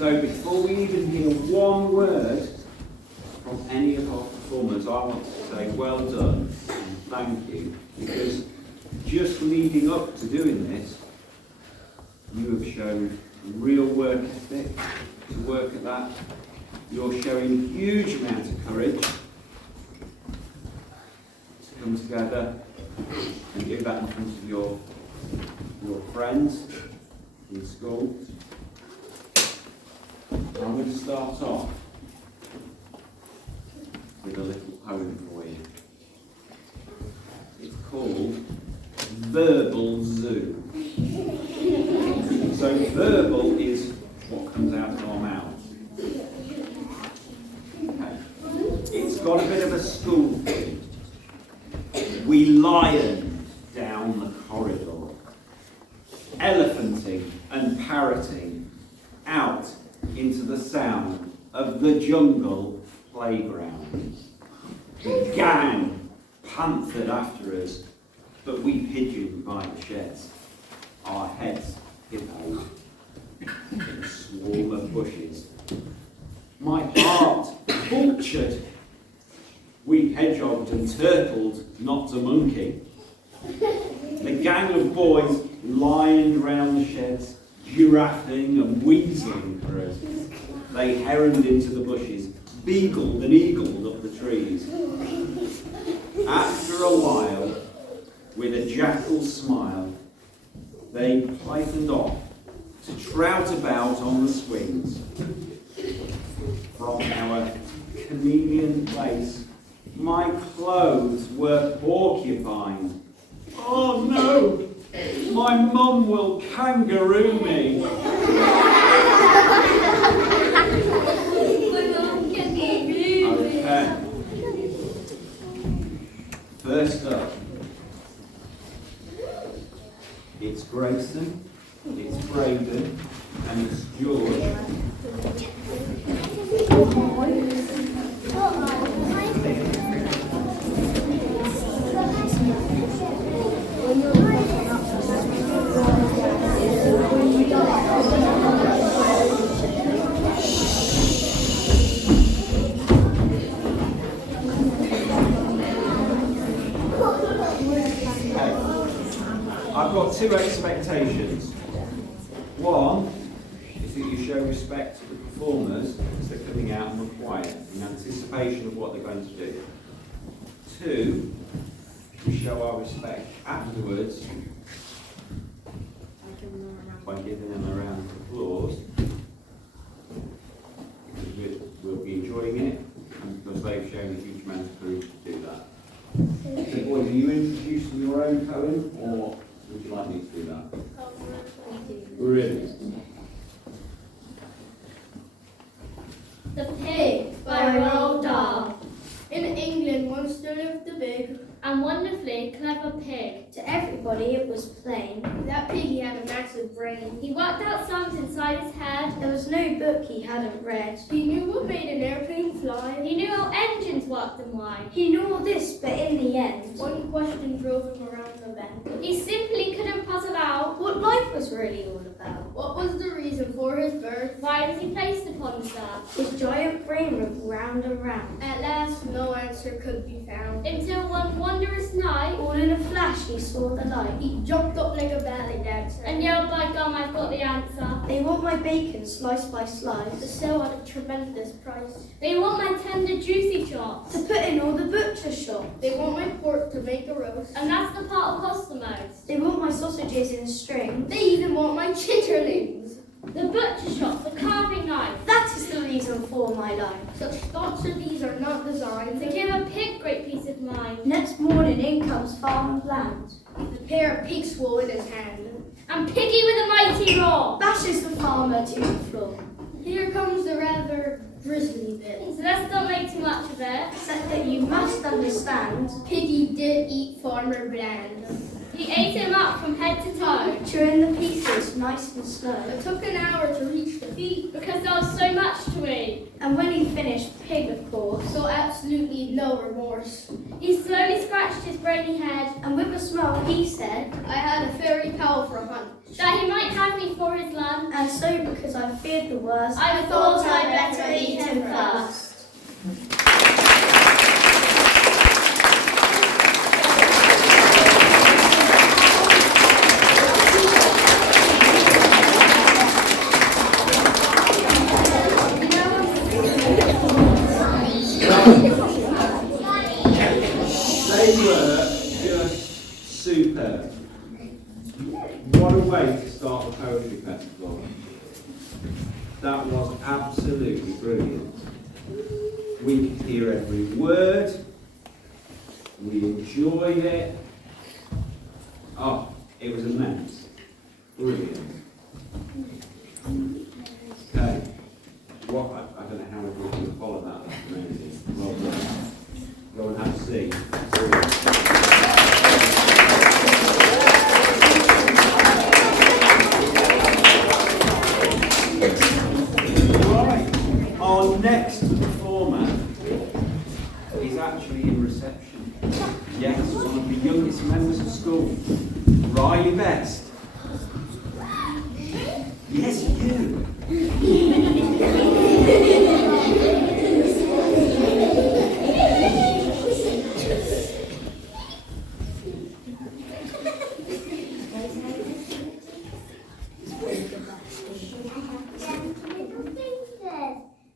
So before we even hear one word from any of our performers, I want to say well done and thank you, because just leading up to doing this, you have shown real work ethic to work at that. You're showing a huge amount of courage to come together and do that in front of your friends in school. I'm going to start off with a little poem for you. It's called Verbal Zoo. So verbal is what comes out of our mouths. Okay. It's got a bit of a school thing. We lioned down the corridor, elephanting and parroting out into the sound of the jungle playground. The gang panthered after us, but we pigeoned by the sheds, our heads hippoed in a swarm of bushes. My heart vultured. We hedgehogged and turtled, not a monkey. The gang of boys lined round the sheds, giraffing and wheezing for us. They heroned into the bushes, beagled and eagled up the trees. After a while, with a jackal smile, they pythoned off to trout about on the swings. From our chameleon place, my clothes were porcupined. Oh no! My mum will kangaroo me. Okay. First up, it's Grayson, it's Braden, and it's George. I've got two expectations. One is that you show respect to the performers as they're coming out and were quiet in anticipation of what they're going to do. Two, we show our respect afterwards by giving them a round of applause, because we'll be enjoying it and because they've shown a huge amount of courage to do that. So boys, are you introducing your own poem, or would you like me to do that? Really? The Pig by Roald Dahl. In England once there lived a big and wonderfully clever pig. To everybody it was plain that piggy had a massive brain. He worked out sums inside his head. There was no book he hadn't read. He knew what made an airplane fly. He knew how engines worked and why. He knew all this, but in the end, one question drove him around the bend. He simply couldn't puzzle out what life was really all about. What was the reason for his birth? Why was he placed upon this earth? His giant brain went round and round. At last, no answer could be found. Until one wondrous night, all in a flash, he saw the light. He jumped up like a ballet dancer and yelled, "By gum, I've got the answer. They want my bacon slice by slice, to sell at a tremendous price. They want my tender, juicy chops, to put in all the butcher shops. They want my pork to make a roast, and that's the part that costs the most. They want my sausages in strings. They even want my chitterlings. The butcher shop, the carving knife. That is the reason for my life. Such thoughts as these are not designed to give a pig great peace of mind. Next morning in comes Farmer Bland, with a pair of pig wool in his hand, and Piggy with a mighty roar bashes the farmer to the floor. Here comes the rather grisly bit. So let's not make too much of it. Except that you must understand, Piggy did eat Farmer Bland. He He ate him up from head to toe. Chewing the pieces nice and slow. It took an hour to reach the feet. Because there was so much to eat. And when he finished, Pig, of course, So absolutely no remorse. He slowly scratched his brainy head and with a smile he said, I had a very powerful hunch. that he might have me for his lunch. and so because I feared the worst, I thought I'd better eat him first. They were just superb. What a way to start the poetry festival. That was absolutely brilliant. We could hear every word. We enjoyed it. Oh, it was immense. Brilliant. Okay. What, I don't know how everyone can follow that. That's amazing. Well done. Go and have a seat. Right. Our next performer is actually in reception. Yes, one of the youngest members of school. Riley Best. Yes, you.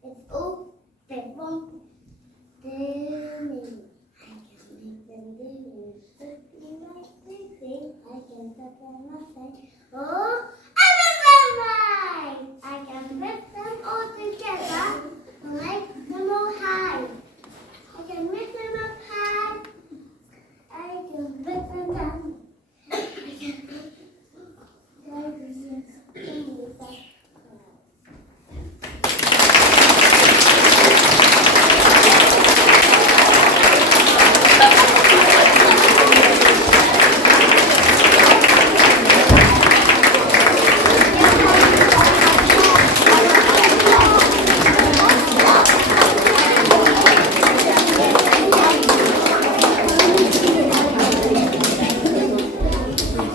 It's all they want to me. I can make them do it. If you like to see, I can put them on oh, everything! I can whip them all together and make them all high. I can make them up high. I can whip them down. I can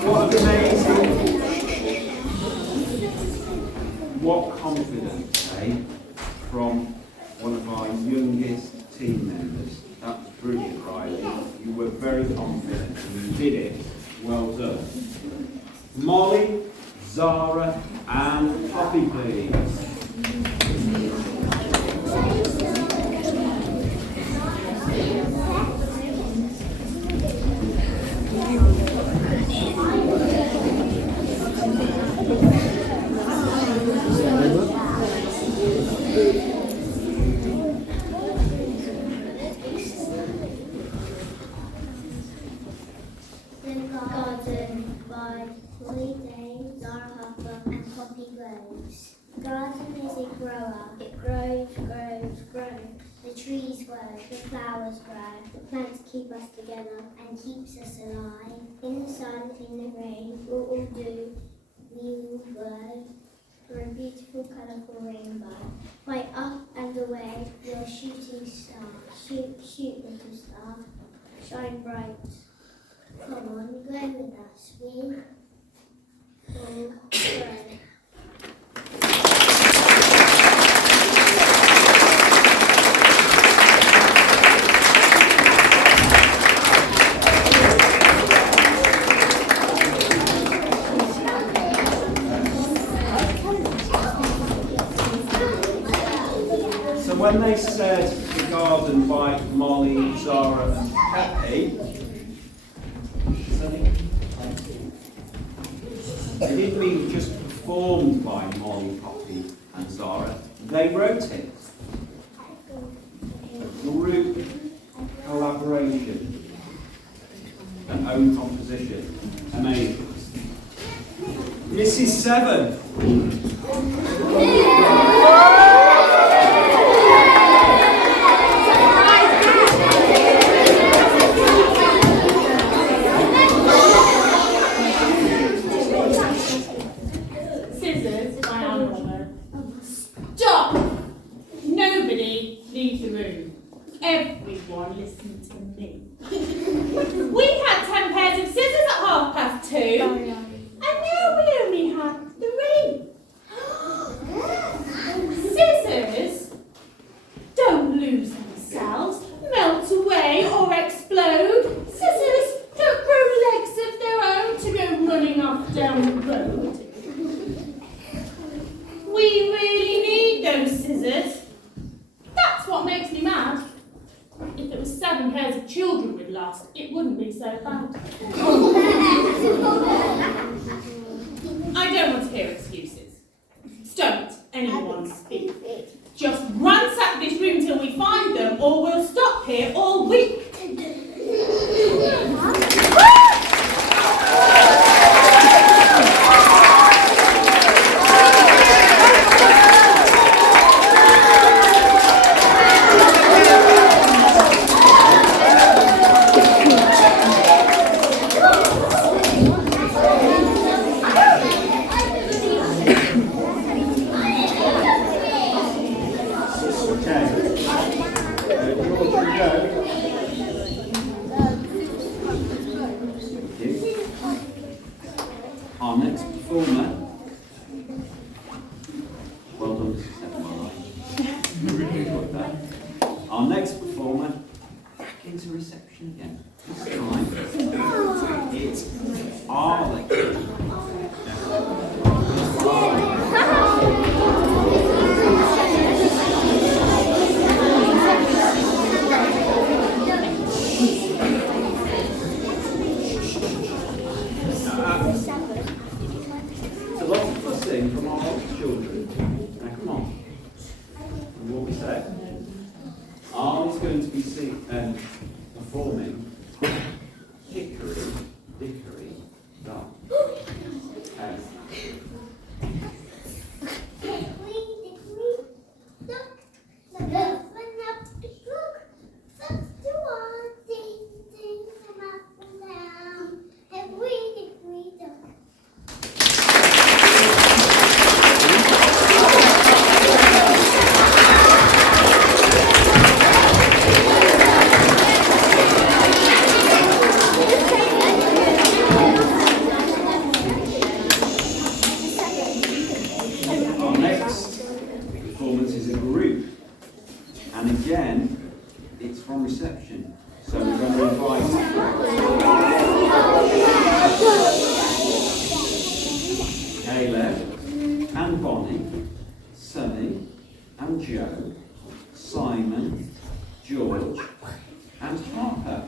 What amazing. What confidence, eh? From one of our youngest team members. That was brilliant, Riley. You were very confident and you did it. Well done. Molly, Zara, and Poppy, please. Garden by Molly Day, Zara Harper and Poppy Groves. Garden is a grower. It grows, grows, grows. The trees grow, the flowers grow. The plants keep us together and keeps us alive. In the sun, in the rain, we'll all do. We will grow for a beautiful, colourful rainbow. By up and away, you're a shooting star. Shoot, shoot, little star. Shine bright. Come on, grow with us. We will grow. So when they said The Garden by Molly, Zara and Peppy, they didn't mean just performed by Molly, Poppy and Zara. They wrote it. A group collaboration. An own composition. Amazing. Mrs. Seven. Our next performer. Well done, Mrs. Steppenwell. Really good that. Our next performer, back into reception again. This time, it's Arlie. It's a lot of fussing from our children. Now come on. And what we say? Arlie's going to be performing Hickory, Dickory, Dock. Our next performance is a group, and again, it's from reception. So we're going to invite Caleb and Bonnie, Sunny and Joe, Simon, George, and Harper.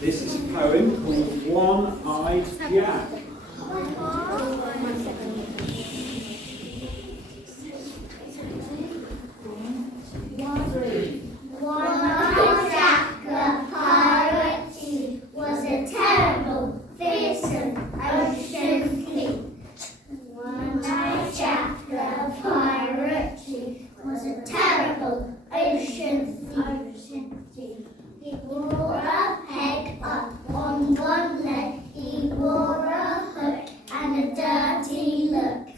This is a poem called One-Eyed Jack. One-eyed Jack the pirate, he was a terrible, fearsome ocean king. One-eyed Jack the pirate, he was a terrible ocean thief. He wore a peg up on one leg, he wore a hook and a dirty look.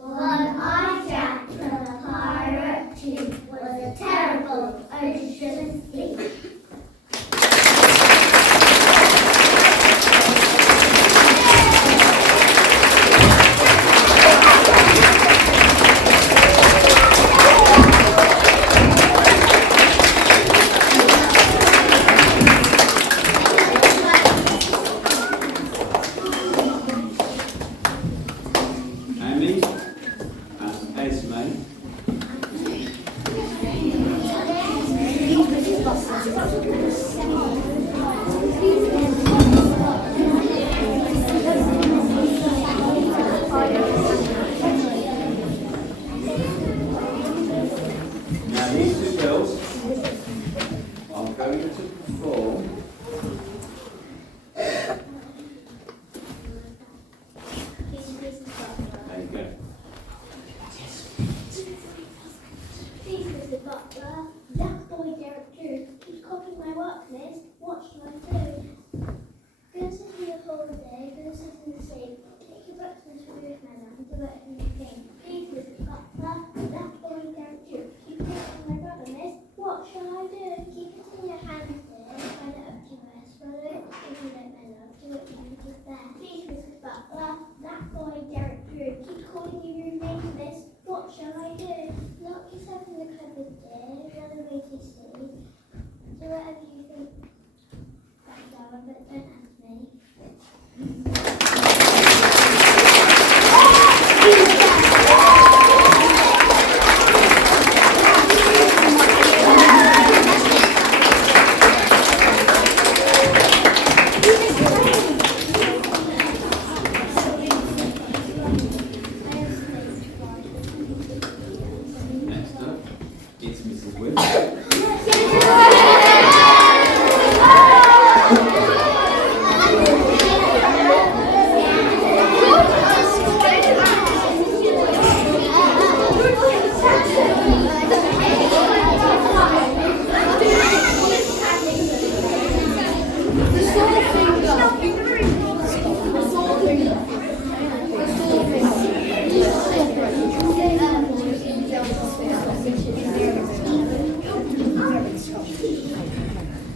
One-eyed Jack the pirate, he was a terrible ocean thief. Amy and Esme. Now these two girls are going to perform there you go. Please, Mr. Butler, that boy Derek Drew keeps copying my work list. What should I do? Go sit in your holiday, go sit in the sea, take your breakfast with your manner and do everything. Please, Mr. Butler, that boy Derek Drew keeps copying my brother list. What shall I do? Keep it in your hand there, find it up to us. Follow it, if you don't know love, do what you need to there. Please, Mrs. Butler, that boy Derek Drew keeps calling you your name list. What shall I do? Lock yourself in the cupboard, dear. Run away to sea. Do whatever you think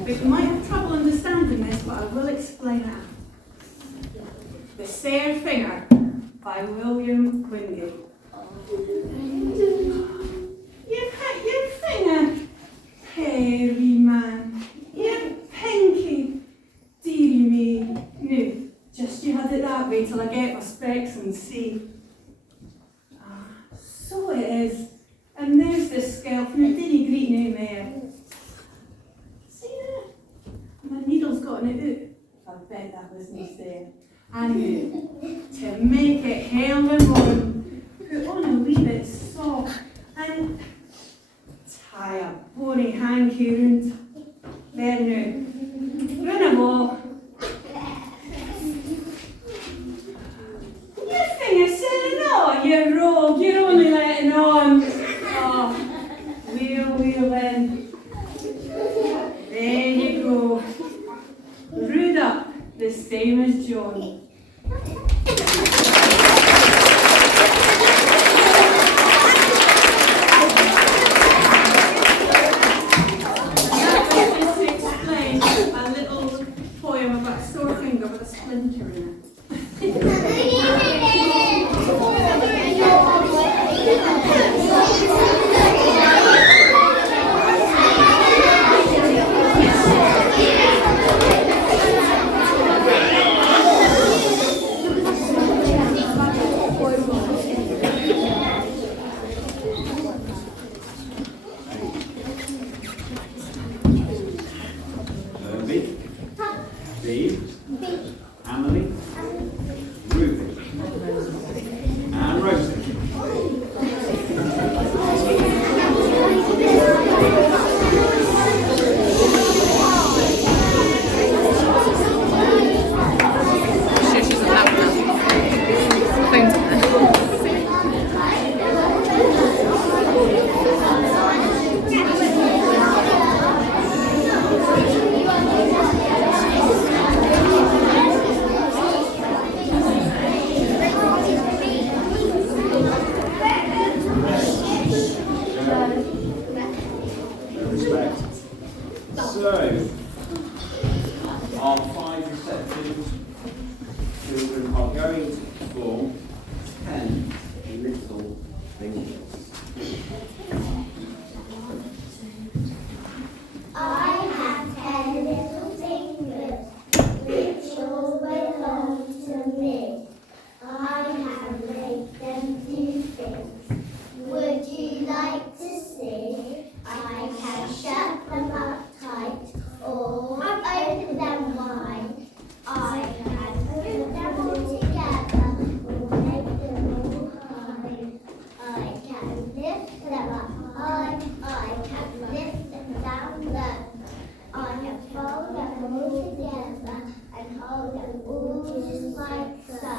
but you might have trouble understanding this, but I will explain it. The Sair Finger by William Wingate. You cut your finger, hairy man. Your pinky, dearie me. No, just you had it that way till I get my specs and see. So it is. And there's the scalp from the dinny greet now, Mayor. See that? My needle's gotten it out. I bet that wasn't there. And to make it hell and warm, put on a wee bit soft and tie a bony hanky round. There now. Run a walk. Your finger's saying, oh, you rogue, you're only letting on. Oh, wheel then. There you go. Rude up, the same as John. Just to explain a little poem about a sore finger with a splinter in it. Steve, Emily, Ruby, and Rosie. So, our 5 receptive children are going to perform 10 little fingers. I have 10 little fingers, which all belong to me. I have made them do things. Would you like to see? I can shut them up tight or open them wide. I can put them all together or make them all hide. I can lift them up high. I can lift them down low. I can fold them all together and hold them all just like so.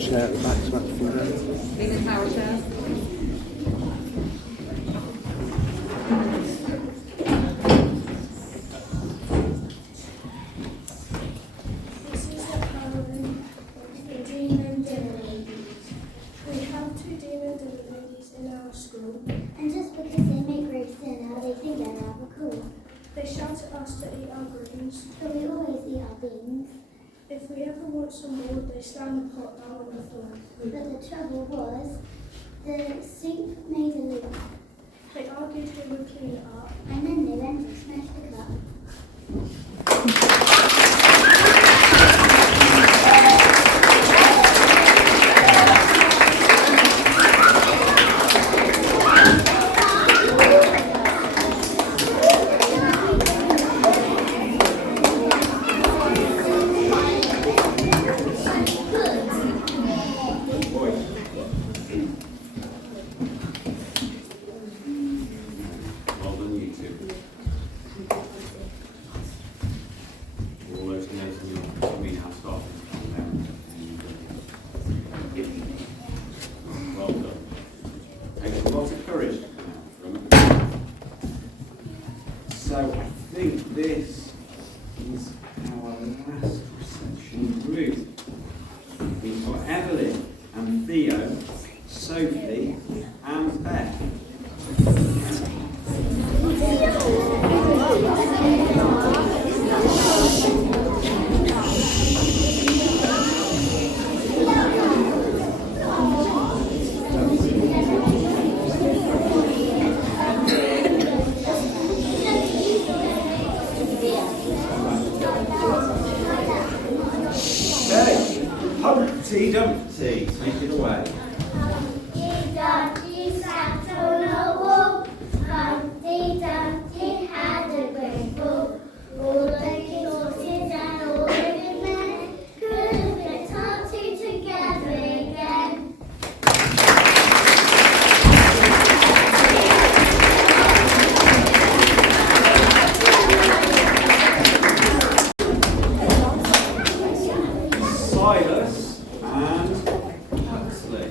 Chair at the back, so that's for Leaning tower chair. This is the poem of the Demon Dinner Ladies. We have 2 Demon Dinner Ladies in our school. And just because they make roast dinner, they think they're rather cool. They shout at us to eat our greens. But we always eat our beans. If we ever want some more, they slam the pot down on the floor. But the trouble was, the soup made a loop, They argued who would clean it up. and then they went and smashed the cup. Ruth. We've got Evelyn and Theo, Sophie and Beth. Okay, Humpty Dumpty, take it away. Humpty Dumpty sat on a wall. Humpty Dumpty had a great fall. All the king's horses and all the good men couldn't get Humpty together again. Silas and Huxley.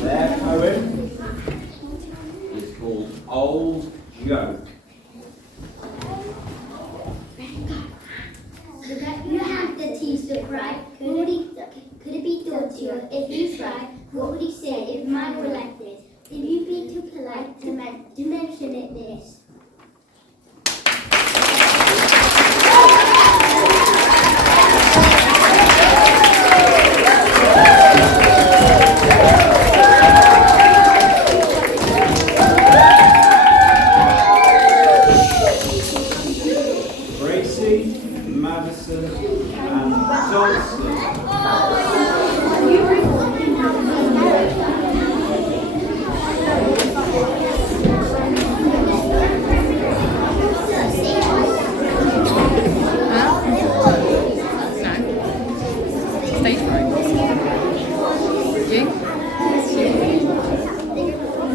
Their poem is called Old Joke. You have the T-shirt right. Could it be done to you if you tried? What would he say if mine were like this? If you'd be too polite to mention it this. Gracie, Madison and Johnson.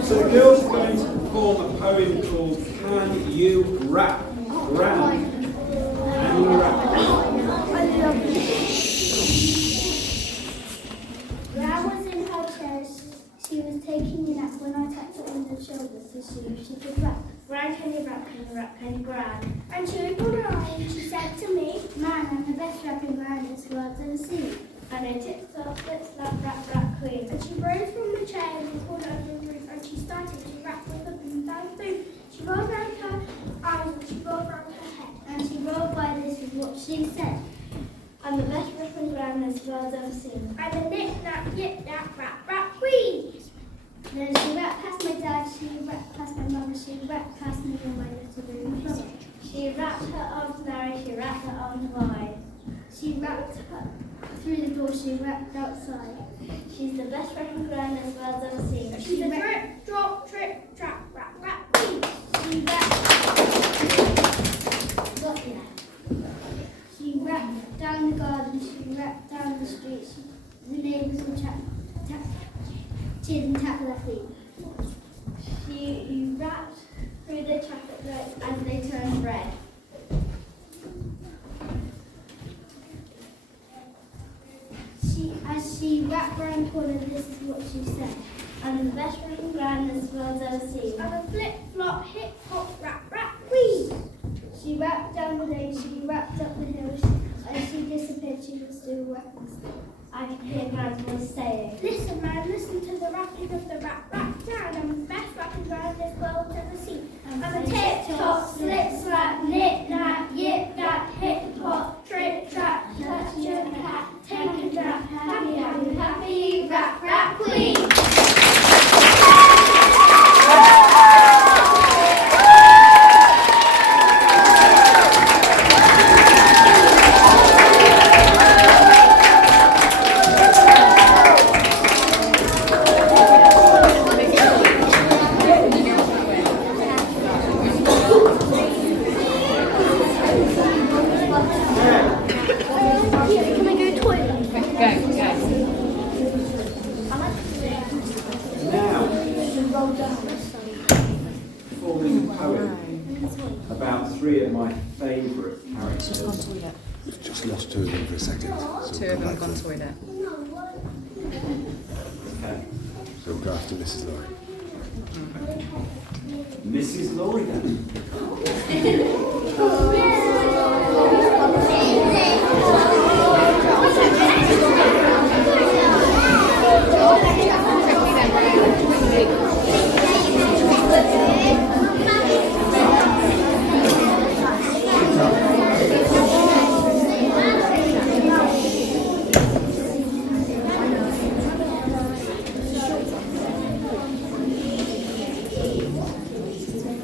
So the girls are going to perform a poem called Can You Rap? Round. Can you rap? Gra was in her chair. She was taking a nap when I tapped her on the shoulder to see if she could rap. Gran, can you rap? Can you rap? Can you Gran? And she opened her eye and she said to me, Man, I'm the best rapping man this world's ever seen. And I tipped off, let's rap, rap, rap, queen. And she rose from the chair and pulled over the roof and she started to rap with a boom, down, boom. She rolled around her eyes and she rolled around her head. And she rolled by, this is what she said. I'm the best rapping Gran this world's ever seen. I'm a knick-knack, yip-yap, rap, rap, queen. Then she rapped past my dad, she rapped past my mother, she rapped past me in my little room. She wrapped her arms narrow, she wrapped her arms wide. She wrapped her through the door, she wrapped outside. She's the best rapping Gran this world's ever seen. She's a drip, drop, trip, trap, rap, rap, queen. She rapped. Got there. She rapped down the garden, she rapped down the street. The neighbours all cheered and tapped their feet. You rapped through the traffic lights as they turned red. As she rapped round the corner, this is what she said. I'm the best rapping Gran this world's ever seen. I'm a flip-flop, hip-hop, rap, rap, queen. She rapped down the lane, she rapped up the hill. As she disappeared, she was still rapping. I could hear Gran's voice saying, Listen, man, listen to the rapping of the rap, rap, down. I'm the best rapping Gran this world's ever seen. I'm a tip-top, slip-slap, knick-knack, yip-yap, hip-hop, trip-trap, touch your cat, take a drop, happy, happy, happy, rap, rap, queen. performing a poem about three of my favourite characters. We've just lost two of them for a second. So Two of them have gone toilet. Okay. So we'll go after Mrs. Laurie. Mrs. Laurie then.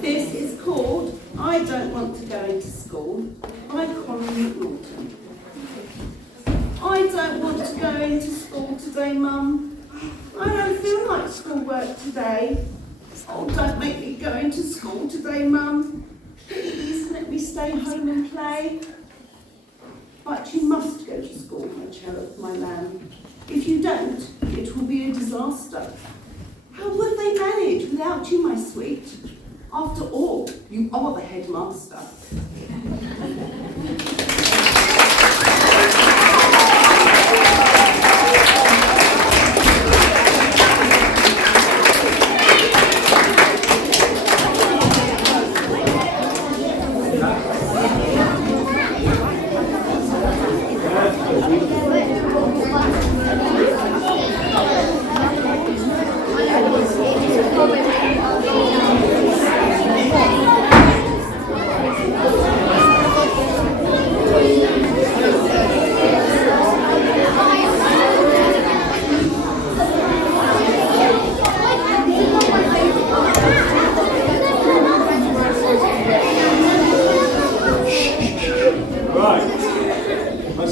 This is called I Don't Want to Go Into School by Connie Norton. I don't want to go into school today, Mum. I don't feel like schoolwork today. Oh, don't make me go into school today, Mum. Please let me stay home and play. But you must go to school, my cherub, my lamb. If you don't, it will be a disaster. How would they manage without you, my sweet? After all, you are the headmaster.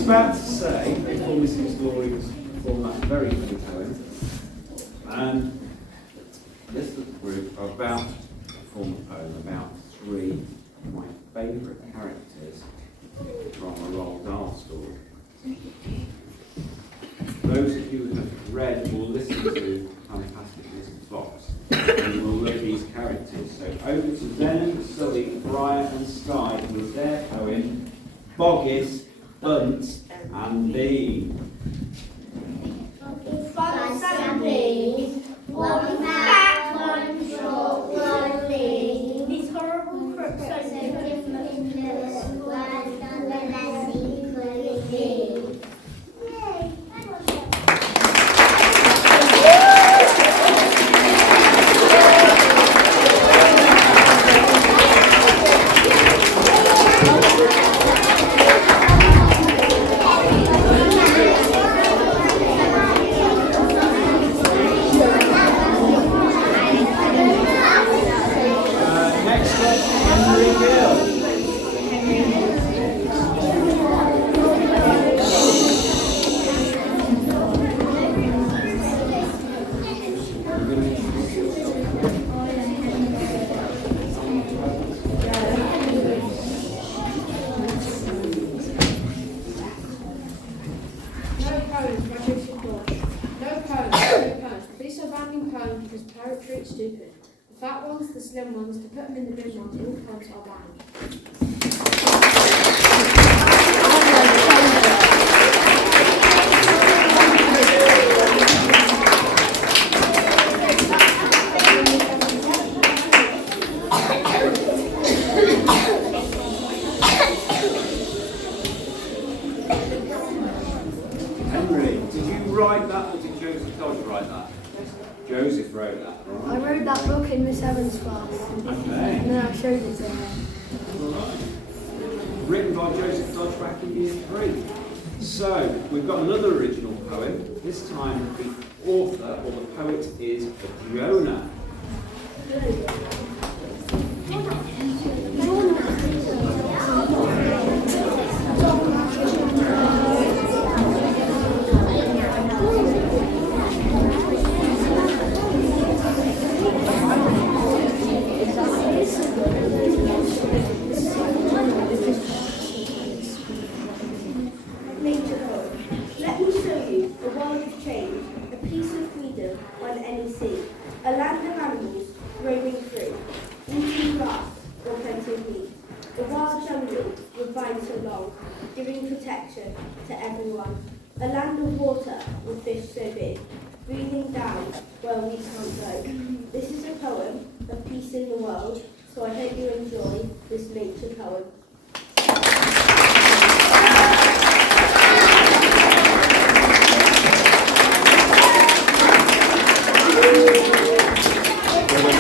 About to say, before Mrs. Laurie was performed that very funny poem, and this little group are about to perform a poem about three of my favourite characters from a Roald Dahl story. Those of you who have read or listened to Fantastic Mr. Fox, you will love these characters. So over to Venom, Sully, Briar and Sky with their poem, Boggis, Bunt and Bean. Bunt and Bean, one fat, one short, one lean. These horrible crooks are so different in the world, none the less equally mean. Yay! Stupid. The fat ones, the slim ones, to put them in the bin ones, all points are banned. Henry, did you write that or did Joseph Dodge write that? Joseph wrote that, right? I wrote that book in Miss Evans' class. Okay. And then I showed it to her. Right. Written by Joseph Dodge back in year 3. So, we've got another original poem. This time the author or the poet is Jonah. Let me show you a world of change, a piece of freedom on any sea, a land of animals roaming free. need. The wild jungle would find so long, giving protection to everyone. A land of water with fish so big, breathing down where we can't go. This is a poem of peace in the world, so I hope you enjoy this nature poem.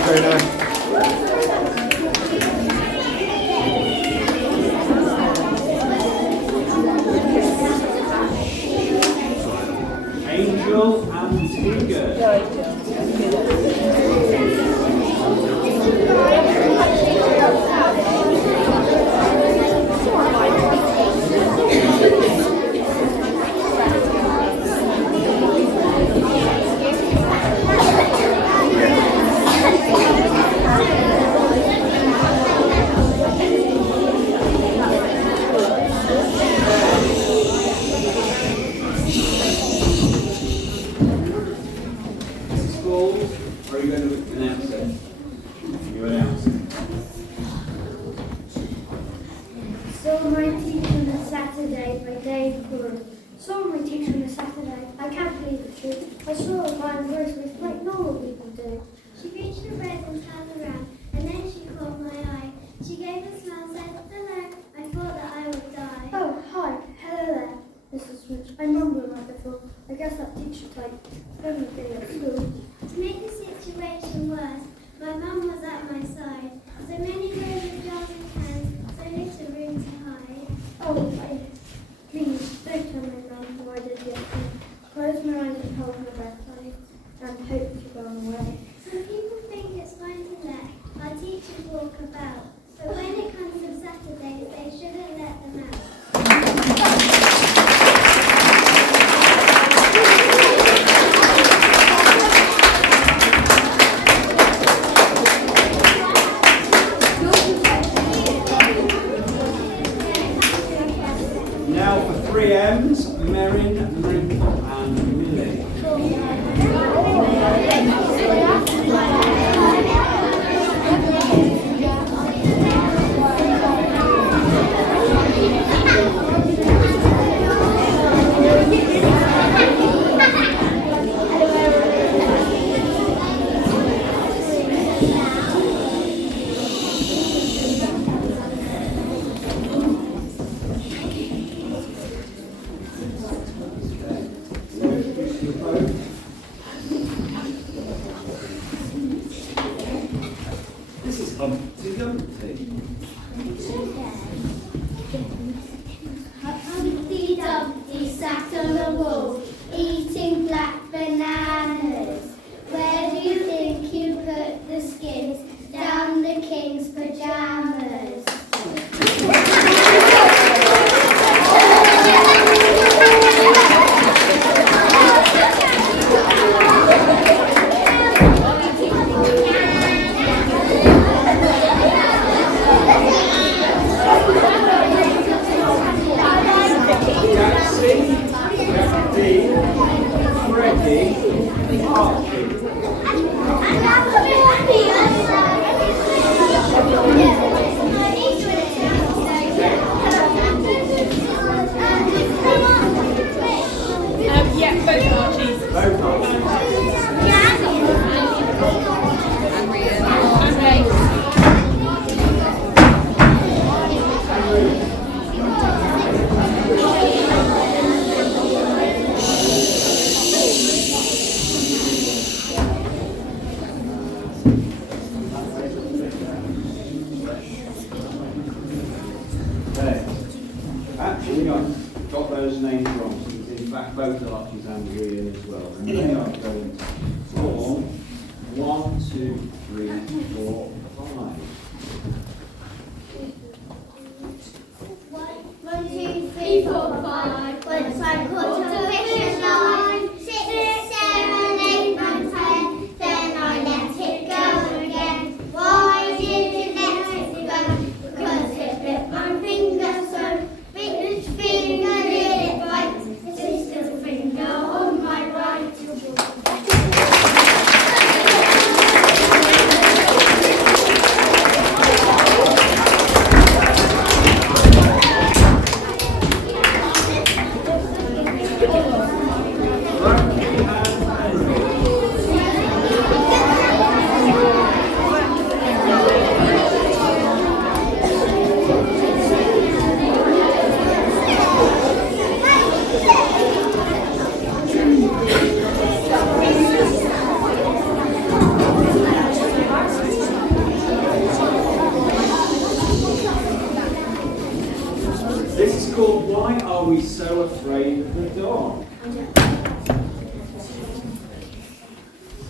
Very nice. Angel and Tigger. Or are you going to announce it? You announce it. Saw my teacher on a Saturday by Dave Curran. Saw my teacher on a Saturday. I can't believe it's true. I saw a fine groceries like normal people do. She reached for bread and turned around, and then she caught my eye. She gave a smile, said, "Hello." I thought that I would die. Oh, hi. Hello there, Mrs. Switch. I remember her before. I guess that teacher type every day at school. To make the situation worse, my mum was at my side. So many rows of jars and cans, so little room to hide. Oh, please, don't tell my mum who I did yesterday. Close my eyes and hold my breath tight, and hope to go away. Some people think it's fine to let our teachers walk about, but when it comes to Saturdays, they shouldn't let them out. Now for 3Ms, Merrin, Mrinkle and Millie. This is Humpty Dumpty. Humpty Dumpty sat on the wall, eating black bananas. Where do you think you put the skins? Down the king's pajamas. Actually, I've got those names wrong. So it's in fact both Archie's and Rian as well. And they are going to form 1, 2, 3, 4, 5. 1, 2, 3, 4, 5. Once I caught a fish line. 6, 7, 8, 9, 10. Then I let it go again. Why did you let it go? Because it bit my finger so. Which finger did it bite? This little finger on my right. called Why Are We So Afraid of the Dark?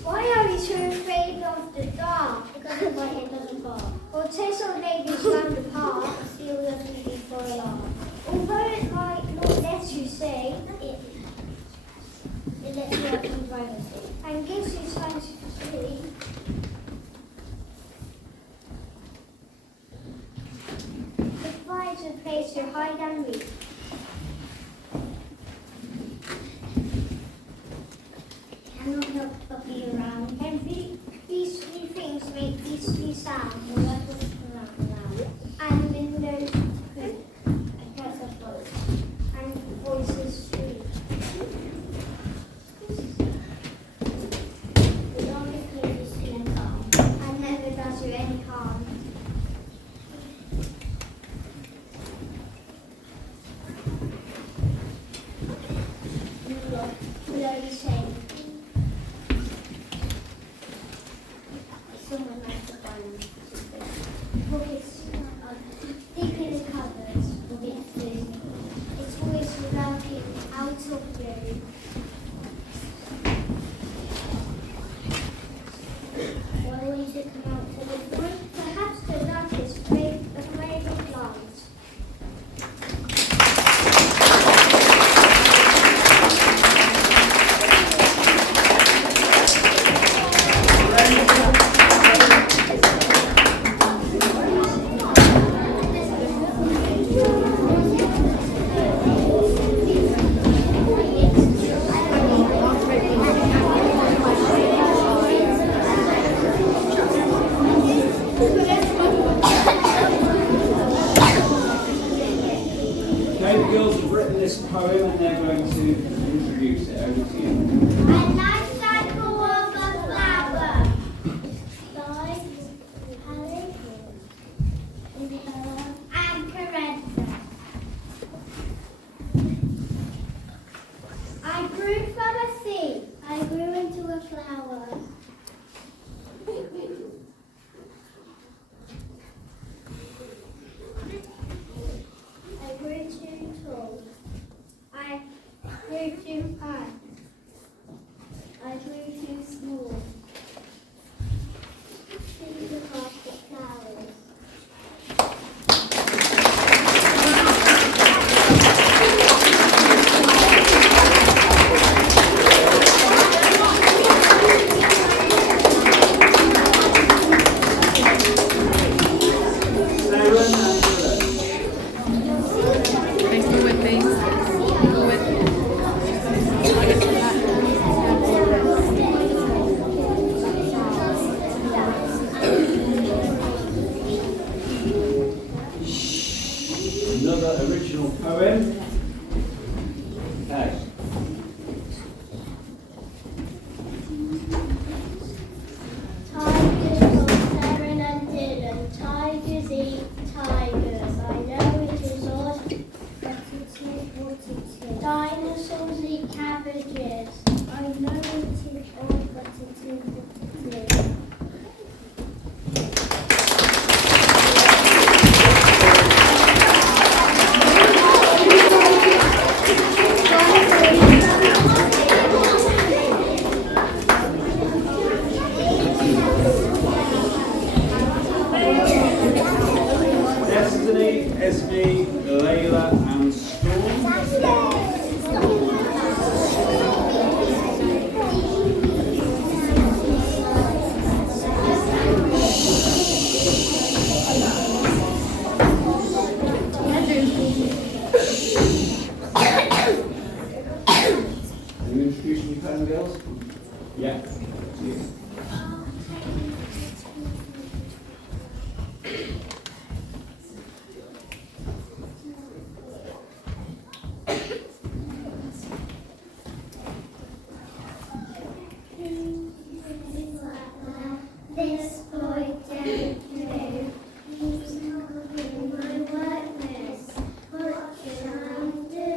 Why are we so afraid of the dark? Because the light doesn't bark. Or chase our neighbours round the park, steal their TV for alarm. Although it might not let you see, it lets you have some privacy. And gives you time to sleep. It provides a place to hide and read. Cannot help but be around. And peaceful things make peaceful sound. The world goes around. And windows creak. And cats are close. And voices shriek. The darkest place is still and calm. And never does you any harm. Slowly shake. Someone likes to find pockets deep in the cupboards will be blue. It's always without you, out of blue. Why won't you come out to the front? Perhaps the dark is afraid of light. Okay, the girls have written this poem and they're going to introduce it. Over to you. A life cycle of a flower. And Carenza. I grew from a seed. I grew into a flower. I grew too tall. I grew too high. I grew too small. These are basket flowers. Another original poem. Okay. Tigers called Saren and Dylan. Tigers eat tigers. I know it is odd, but it is what it is. Dinosaurs eat cabbages. I know it is odd, but it is what it is. Destiny, Esme, Layla and Storm. Are you introducing your poem, girls? Yeah. Yeah. This boy don't know. He's not in my workness. What can I do?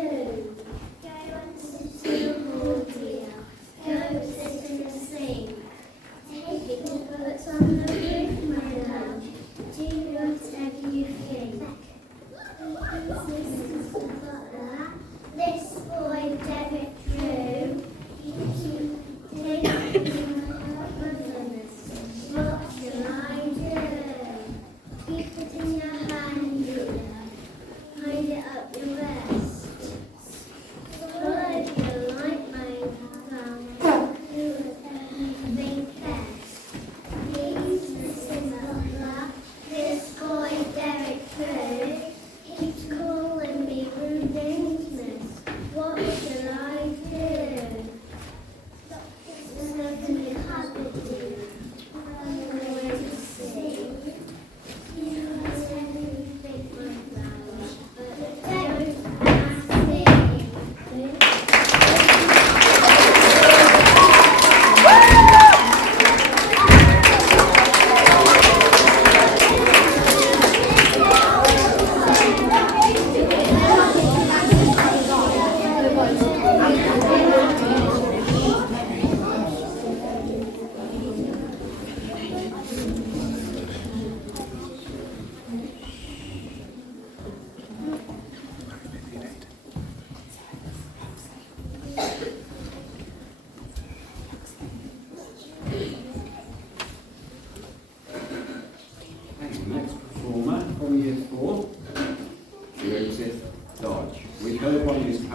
Go and sit in the hall, dear. Go sit in the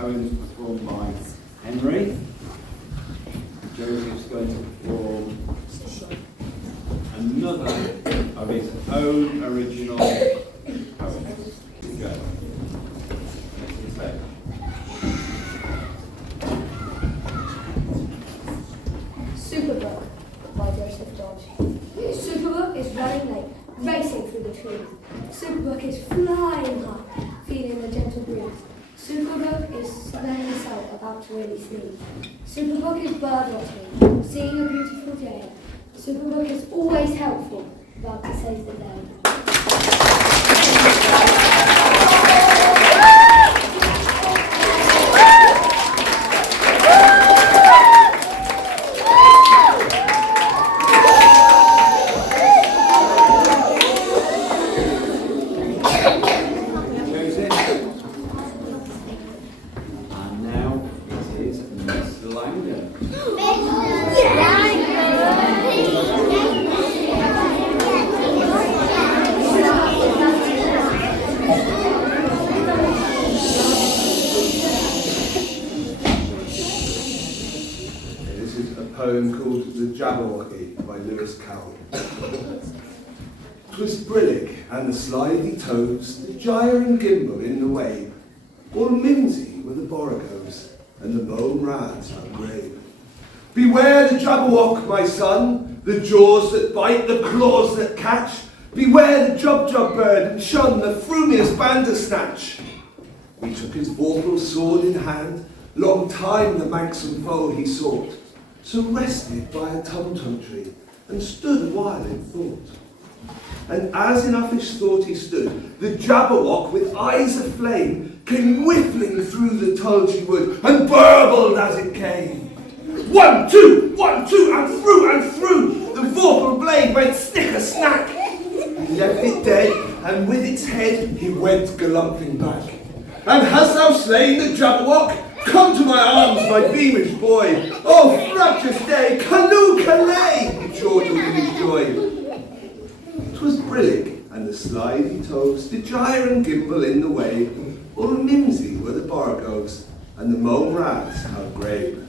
poems performed by Henry. Joseph's going to perform another of his own original poems. Go. Superbook by Joseph Dodge. Superbook is running late, racing through the trees. Superbook is flying high, feeling the gentle breeze. Superbook is smelling the salt, about to really sneeze. Superbook is bird watching, seeing a beautiful jay. Superbook is always helpful, about to save the day. Poem called The Jabberwocky by Lewis Carroll. 'Twas brillig and the slithy toves, the gyre and gimble in the wave. All mimsy were the boragos, and the mome rads are grave. Beware the Jabberwock, my son, the jaws that bite, the claws that catch. Beware the Jubjub bird, and shun the frumious bandersnatch. He took his vorpal sword in hand, long time the manxome foe he sought. So rested by a tum-tum tree, and stood a while in thought. And as in uffish thought he stood, the Jabberwock with eyes aflame came whiffling through the tulgey wood, and burbled as it came. 1, 2, and through, the vorpal blade went snicker-snack. He left it dead, and with its head he went galumphing back. And hast thou slain the Jabberwock? Come to my arms, my beamish boy. Oh, frabjous day, callooh, callay, he chortled in his joy. 'Twas brillig, and the slithy toves, the gyre and gimble in the wave. All mimsy were the boragos, and the mome rads how grave.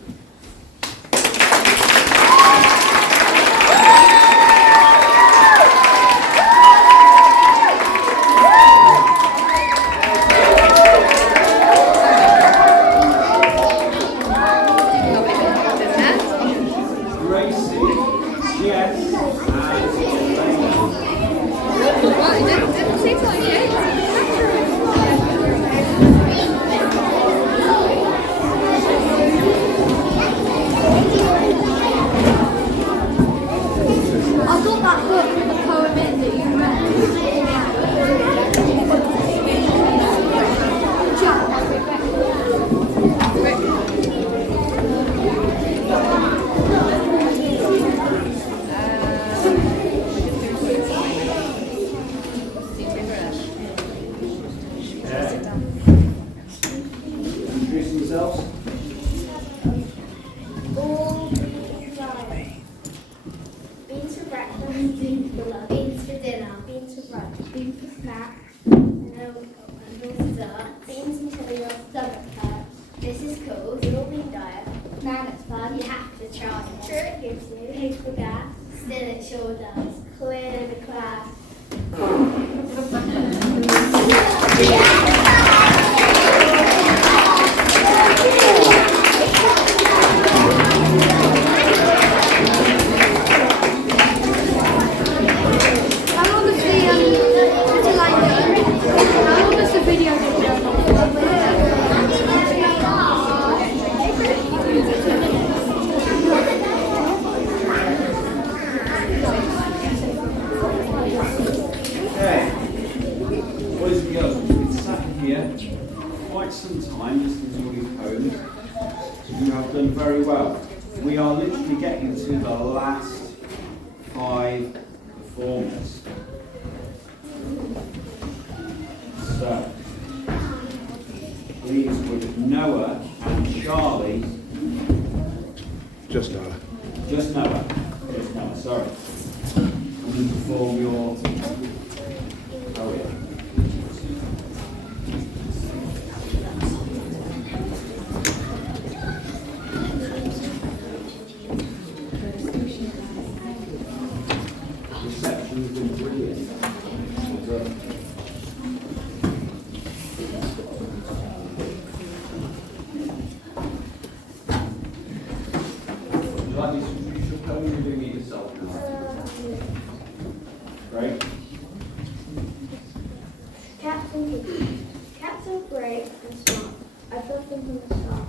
and kitties. Cats are brave and smart. I've loved them from the start.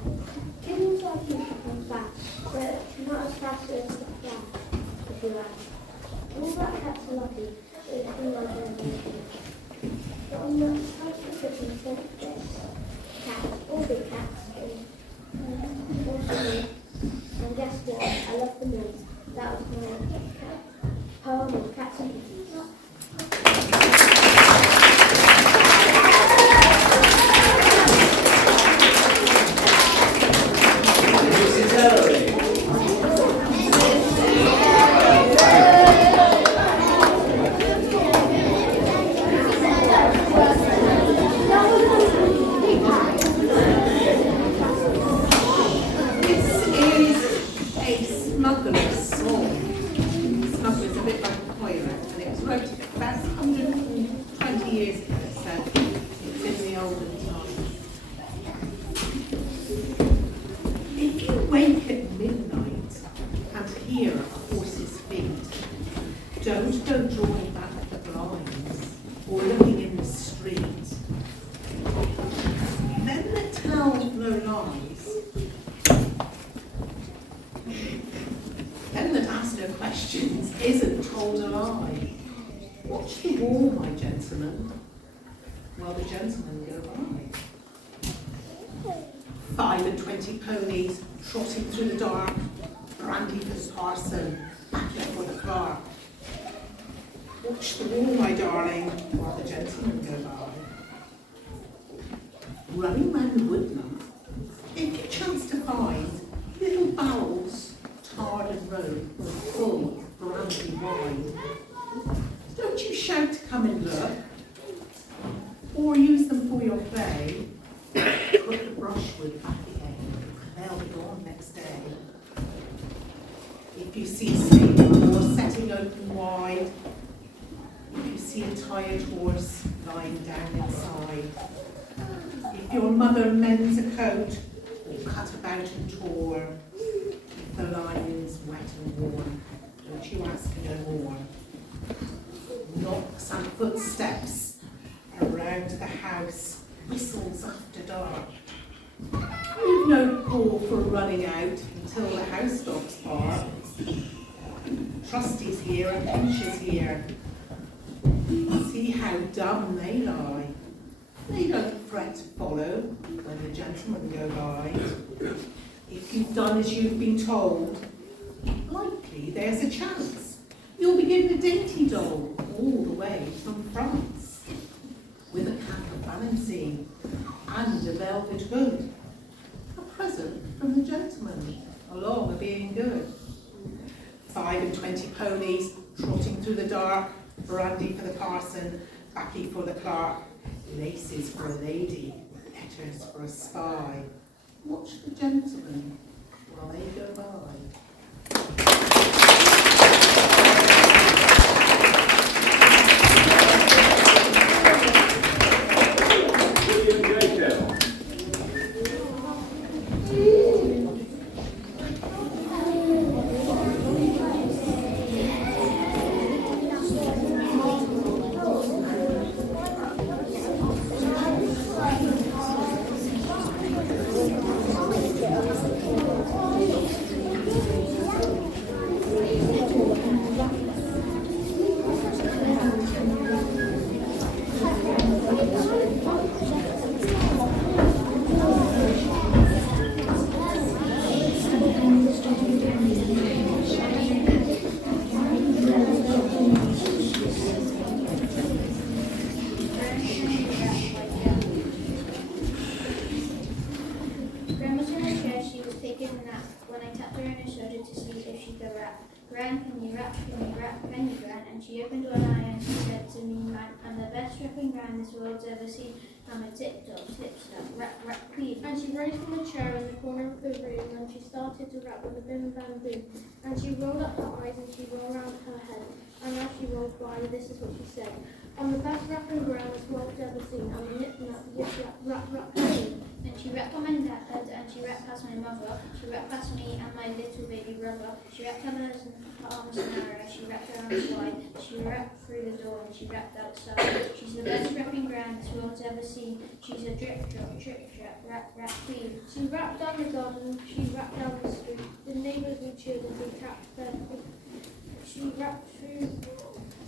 Kittens are cute and fat, but not as fast as the cat, if you like. All that cats are lucky is the mother and the But on the house of kittens, there's this. Cats, all big cats, and also me. And guess what? I love them all. That was my poem of Cats and Kitties. Ponies trotting through the dark, brandy for the parson, baccy for the clerk. Watch the wall, my darling, while the gentlemen go by. Running round the woodland, if you chance to find little barrels, tarred and road, full of brandy wine, don't you shout to come and look, or use them for your play. Put the brushwood back again, they'll be gone next day. If you see a stable door setting open wide, if you see a tired horse lying down inside, if your mother mends a coat or cut about and tore, if the lining's wet and worn, don't you ask no more. Knocks and footsteps around the house, whistles after dark. We've no call for running out until the house dogs bark. Trusty's here and Pinch is here. See how dumb they lie. They don't fret to follow when the gentlemen go by. If you've done as you've been told, likely there's a chance you'll be given a dainty doll all the way from France, with a cap of balancing and a velvet hood. A present from the gentleman, along of being good. 25 ponies trotting through the dark, brandy for the parson, baccy for the clerk, laces for a lady, letters for a spy. Watch the gentlemen while they go by. And she opened one eye and she said to me, "Man, I'm the best rapping Gran this world's ever seen. I'm a tip-top, slip-slap, rap, queen." And she rose from the chair in the corner of the room and she started to rap with a bim bam boom. And she rolled up her eyes and she rolled round her head. And as she rolled by, this is what she said: "I'm the best rapping Gran this world's ever seen. I'm a nip-nap, yip-yap, rap, queen." And she rapped on my head and she rapped ran past my mother. She ran past me and my little baby brother. She wrapped her arms in arrow. She wrapped her arms wide. She wrapped through the door and she wrapped outside. She's the best wrapping ground this world's ever seen. She's a drip, drop, trip, trap, rap, rap, queen. She wrapped down the garden. She wrapped down the street. The neighbours and children who tapped their feet. She wrapped through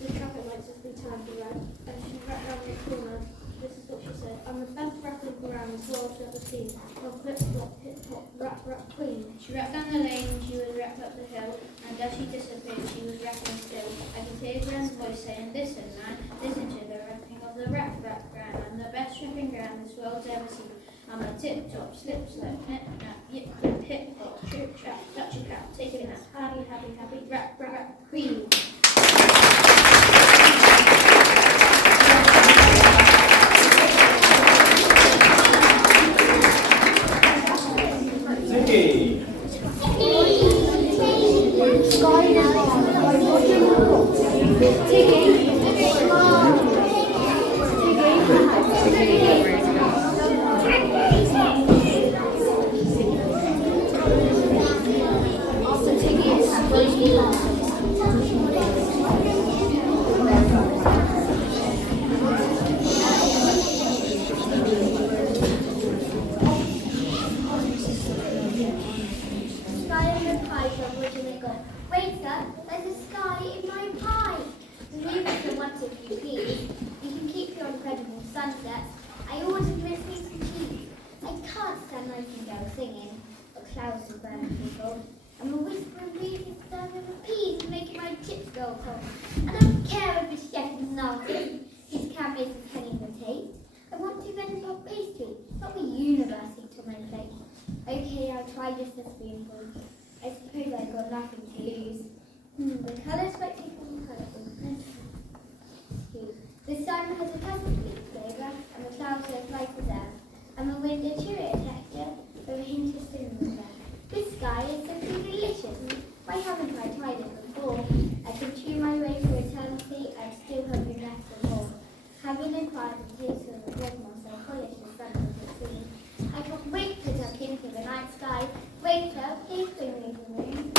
the traffic lights as we turned around. And she wrapped down the corner. This is what she said. I'm the best wrapping ground this world's ever seen. A flip-flop, hip-hop, rap, rap queen. She wrapped down the lane, she was wrapped up the hill, and as she disappeared, she was rapping still. I could hear Gran's voice saying, listen, man, listen to the rapping of the rap, rap ground. I'm the best rapping ground this world's ever seen. I'm a tip-top, slip-slip, hip-nap, yip-yip, hip-hop, trip-trap, touch a cap, take a nap, happy, happy, happy, rap, rap, rap queen. Ziggy. Waiter, there's a sky in my pie. The neighbours want a few peas. You can keep your incredible sunsets. I ordered Miss some cheese. I can't stand nightingale singing, or clouds and burning people. I'm a whispering breeze instead of a peas, making my chips go cold. I don't care if it's chef is nasty. His cab is a penny the taste. I want to vent pop pastry, not a university to my plate. Okay, I'll try just a spoonful. I suppose I've got nothing to lose. The colours might take on colourful. The sun has a pleasant flavour, and the clouds are light as air. And the wind a cheerier texture, with a hint of cinnamon there. This sky is simply delicious. Why haven't I tried it before? I could chew my way through eternity, I'd still have been left for more. Having acquired a taste of the cosmos so polished the sun of the sea, I can't wait to duck into the night sky. Waiter, please bring me the moon.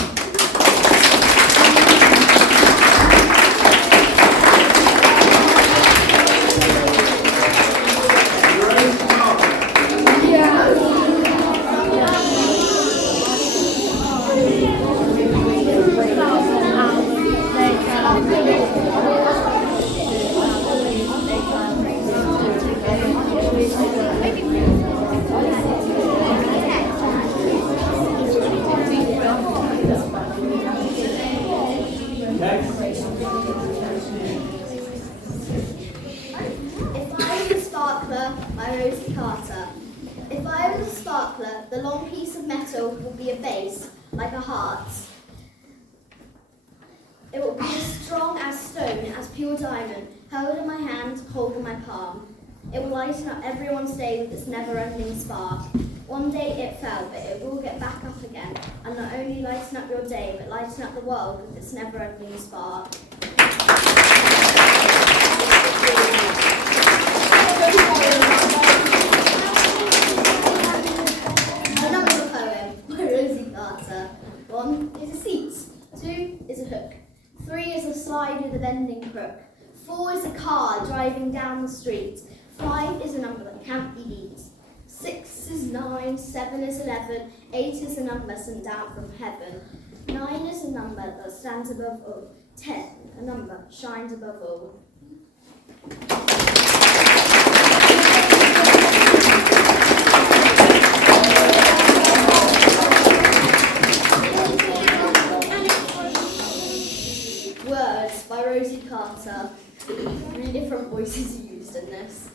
If I was a sparkler, the long piece of metal would be a base, like a heart. It would be as strong as stone, as pure diamond, held in my hand, cold in my palm. It will lighten up everyone's day with its never-ending spark. One day it fell, but it will get back up again, and not only lighten up your day, but lighten up the world with its never-ending spark. Another poem by Rosie Carter. 1 is a seat, 2 is a hook, 3 is a slide with a bending crook, 4 is a car driving down the street, 5 is a number that can't be beat, 6 is 9, 7 is 11, 8 is a number sent down from heaven, 9 is a number that stands above all, 10, a number shines above all. Words by Rosie Carter. 3 different voices used in this.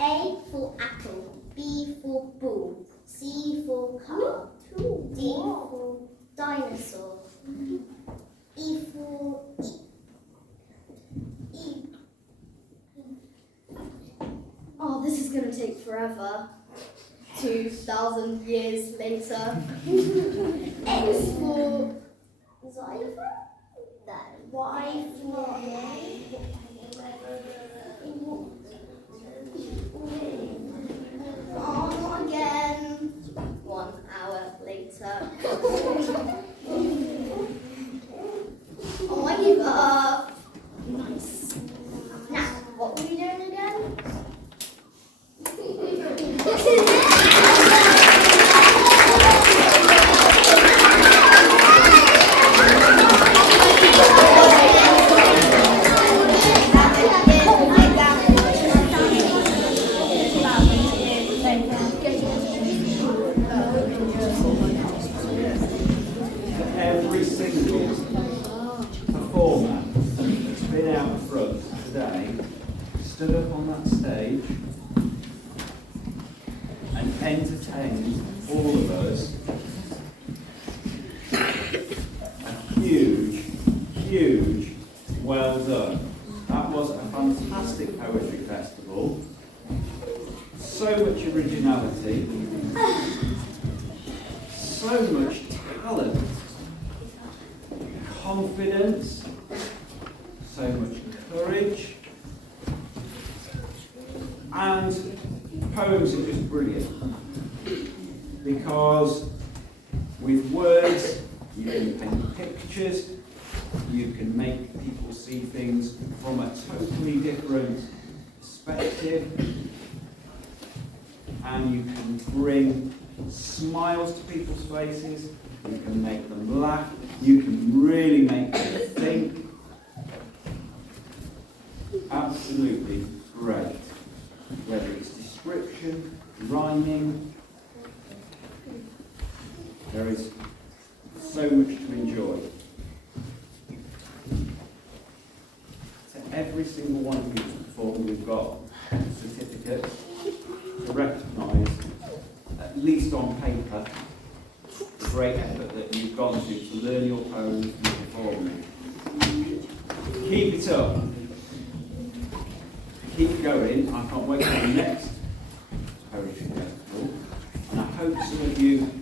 A for apple, B for bull, C for car, D for dinosaur, E for E. Oh, this is going to take forever. 2,000 years later. X for xylophone. Y for oh, again. stood up on that stage and entertained all of us. A huge, huge well done. That was a fantastic poetry festival. So much originality, so much talent, confidence, so much courage, and poems are just brilliant because with words you can paint pictures, you can make people see things from a totally different perspective, and you can bring smiles to people's faces, you can make them laugh, you can really make them think. Absolutely great. Whether it's description, rhyming, there is so much to enjoy. To every single one of you who performed, we've got certificates to recognise, at least on paper, the great effort that you've gone to learn your poems and perform them. Keep it up. Keep going. I can't wait for the next poetry festival. And I hope some of you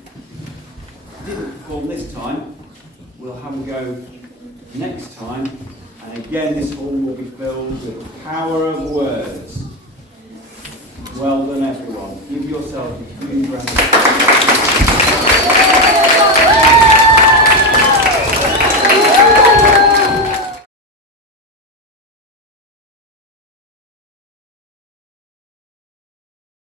didn't perform this time. We'll have a go next time. And again, this hall will be filled with the power of words. Well done, everyone. Give yourself a huge round of applause.